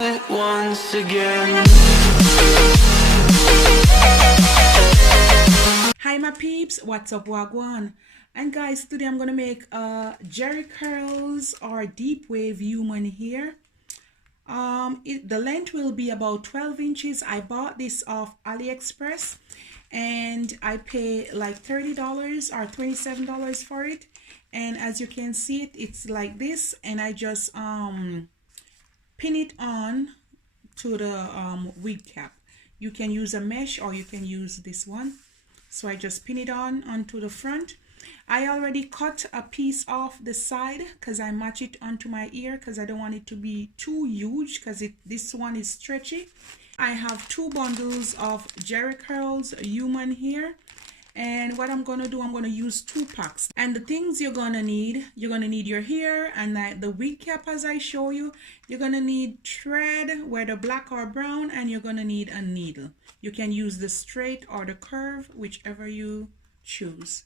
Once again. Hi my peeps, what's up, wagwan? And guys, today I'm gonna make jerry curls or deep wave human hair. The length will be about 12 inches. I bought this off AliExpress and I pay like $30 or $27 for it. And as you can see it's like this, and I just pin it on to the wig cap. You can use a mesh or you can use this one. So I just pin it on onto the front. I already cut a piece off the side because I match it onto my ear because I don't want it to be too huge because this one is stretchy. I have 2 bundles of jerry curls human hair, and what I'm gonna do, I'm gonna use 2 packs. And the things you're gonna need your hair and the wig cap as I show you. You're gonna need thread, whether black or brown, and you're gonna need a needle. You can use the straight or the curve, whichever you choose.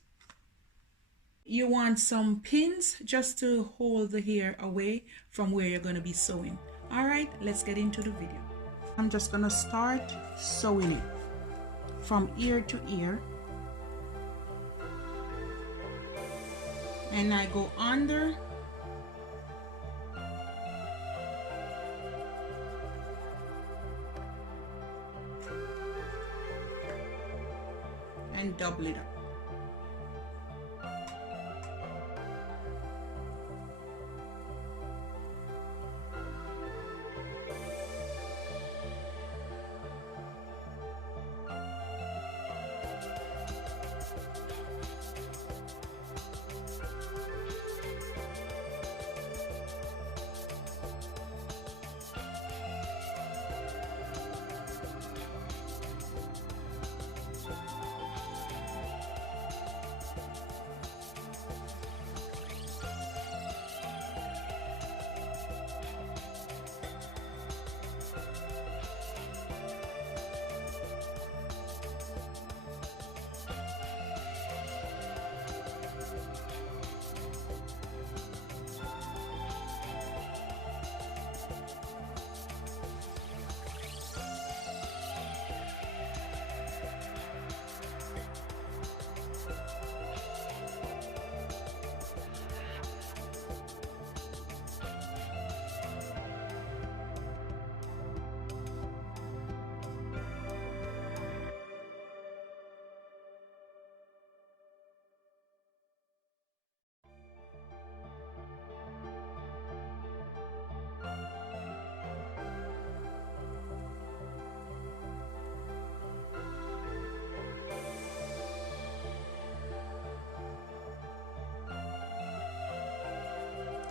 You want some pins just to hold the hair away from where you're gonna be sewing. All right, let's get into the video. I'm just gonna start sewing it from ear to ear. And I go under and double it up.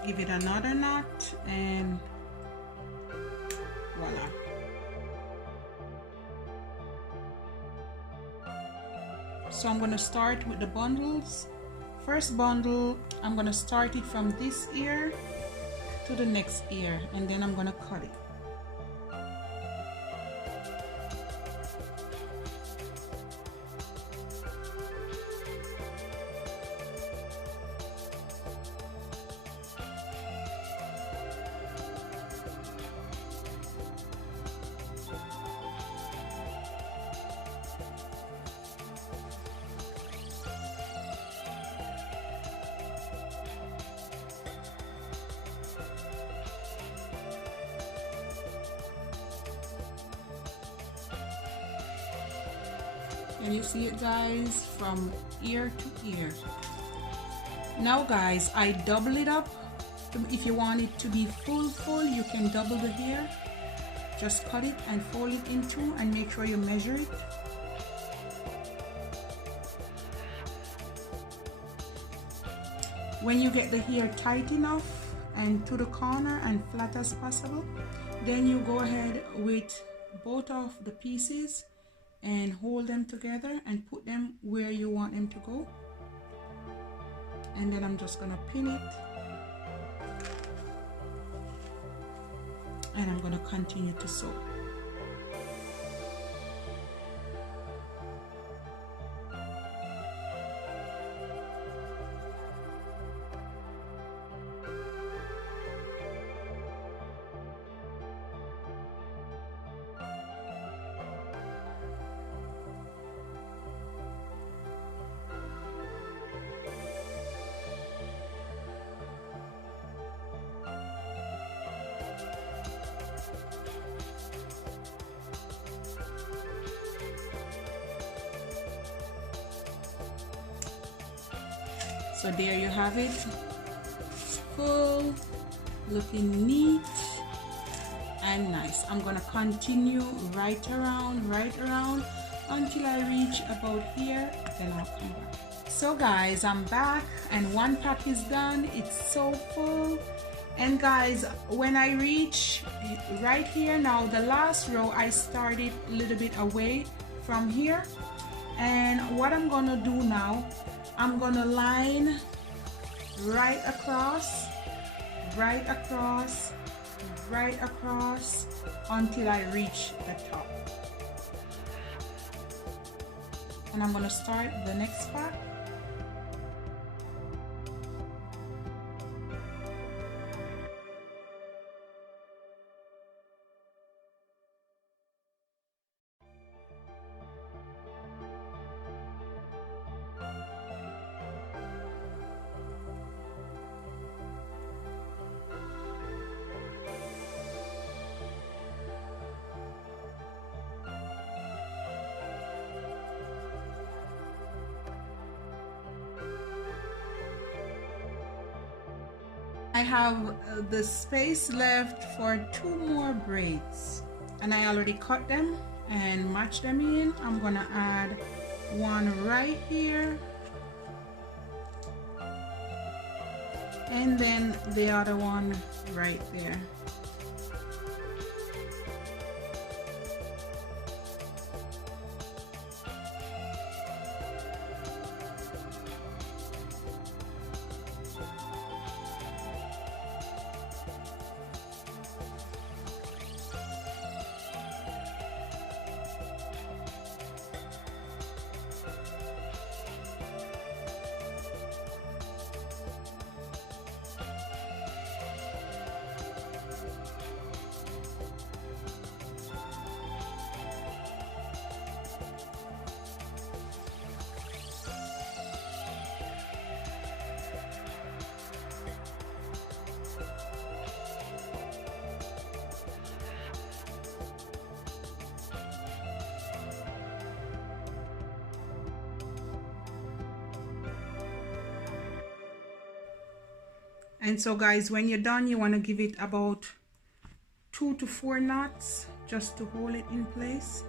Give it another knot and voila. So I'm going to start with the bundles. First bundle, I'm going to start it from this ear to the next ear, and then I'm going to cut it. And you see it, guys, from ear to ear. Now guys, I double it up. If you want it to be full, you can double the hair. Just cut it and fold it in two and make sure you measure it. When you get the hair tight enough and to the corner and flat as possible, then you go ahead with both of the pieces and hold them together and put them where you want them to go. And then I'm just gonna pin it, and I'm gonna continue to sew. So there you have it. It's full, looking neat and nice. I'm gonna continue right around until I reach about here, then I'll come back. So guys, I'm back and one pack is done. It's so full. And guys, when I reach right here now, the last row, I started a little bit away from here. And what I'm gonna do now, I'm gonna line right across until I reach the top. And I'm gonna start the next part. I have the space left for 2 more braids, and I already cut them and matched them in. I'm gonna add one right here and then the other one right there. And so guys, when you're done, you want to give it about 2 to 4 knots just to hold it in place.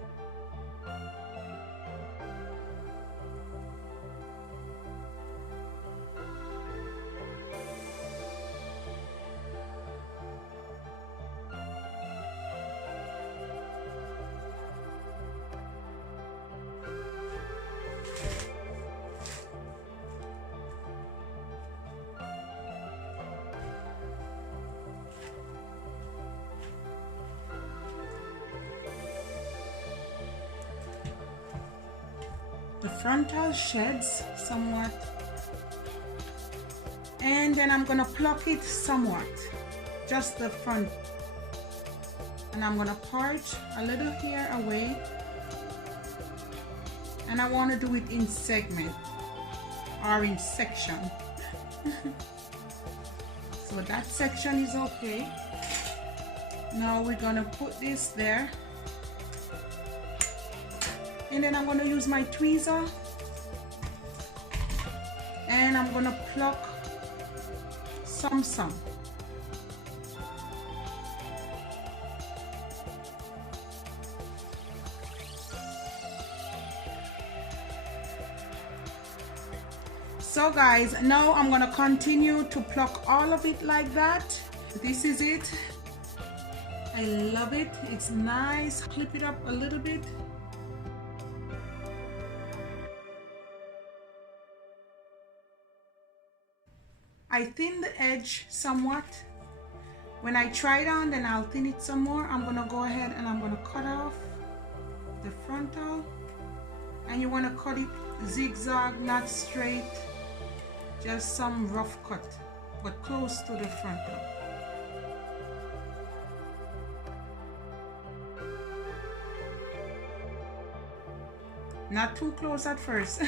The frontal sheds somewhat, and then I'm gonna pluck it somewhat, just the front, and I'm gonna part a little here away, and I want to do it in segment or in section. So that section is okay. Now we're gonna put this there. And then I'm going to use my tweezer and I'm going to pluck some. So guys, now I'm going to continue to pluck all of it like that. This is it. I love it. It's nice. Clip it up a little bit. I thin the edge somewhat. When I try it on, then I'll thin it some more. I'm gonna go ahead and I'm gonna cut off the frontal. And you wanna cut it zigzag, not straight. Just some rough cut, but close to the frontal. Not too close at first.